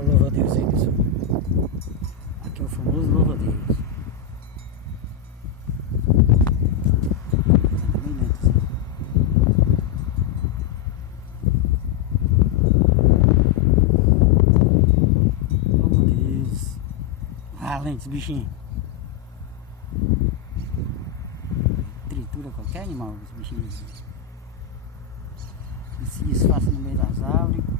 Olha o louva-a-Deus aí, pessoal. Aqui é o famoso louva-a-Deus. Anda bem lento assim. Louva-a-Deus. Valente esse bichinho. Tritura qualquer animal esse bichinho. Ele se disfarça no meio das árvores.